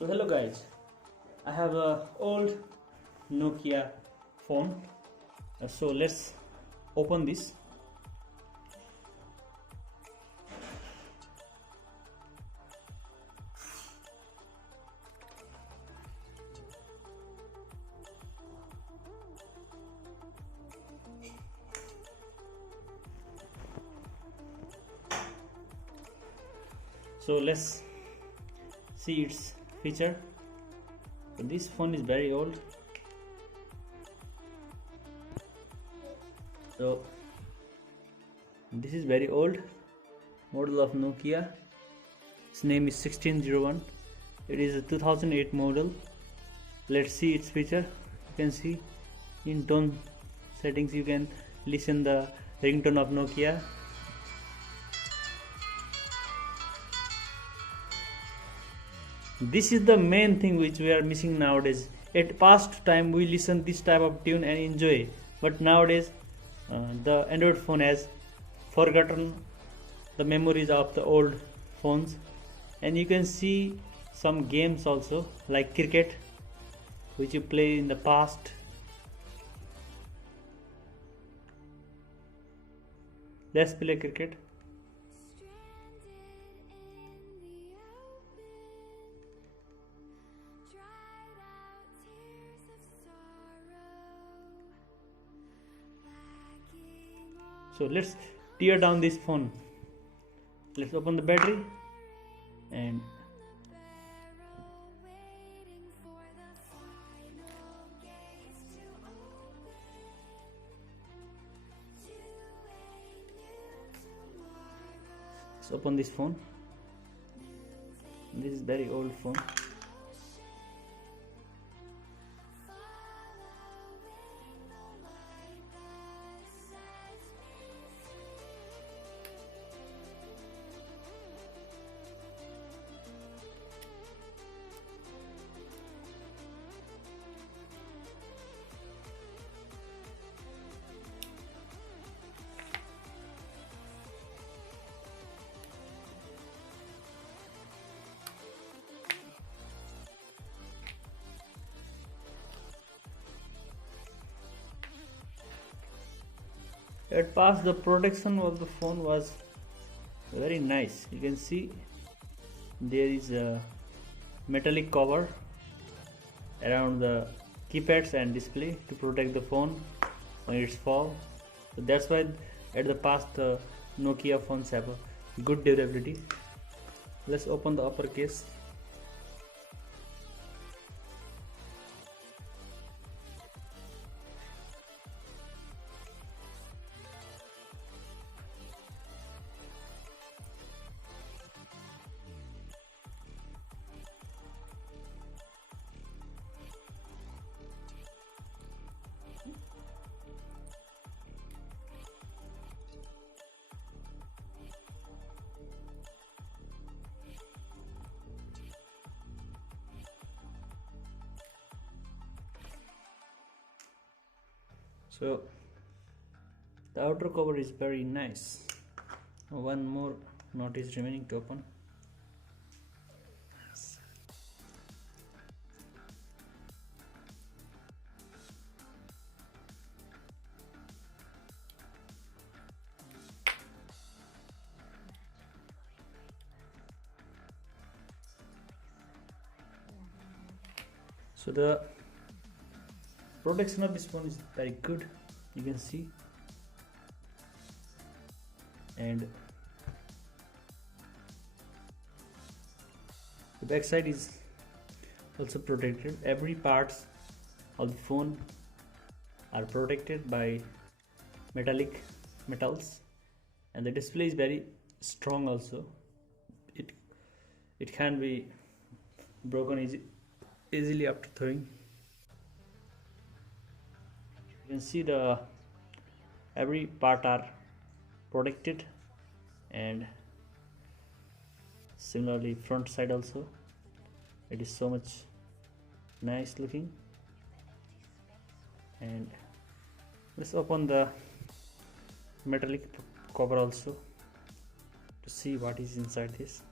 So hello guys, I have a old Nokia phone. So let's open this. So let's see its feature. So this phone is very old. So this is very old model of Nokia. Its name is 1601. It is a 2008 model. Let's see its feature. You can see in tone settings you can listen the ringtone of Nokia. This is the main thing which we are missing nowadays. At past time we listen this type of tune and enjoy, but nowadays the Android phone has forgotten the memories of the old phones. And you can see some games also like cricket which you play in the past. Let's play cricket. So let's tear down this phone. Let's open the battery and let's open this phone. This is very old phone. At past the protection of the phone was very nice. You can see there is a metallic cover around the keypads and display to protect the phone when it's fall. So that's why at the past Nokia phones have a good durability. Let's open the upper case. So the outer cover is very nice. One more knot is remaining to open. So the protection of this phone is very good, you can see, and the back side is also protected. Every parts of the phone are protected by metals, and the display is very strong also. It can be broken easily after throwing. You can see the every part are protected, and similarly front side also. It is so much nice looking. And let's open the metallic cover also to see what is inside this.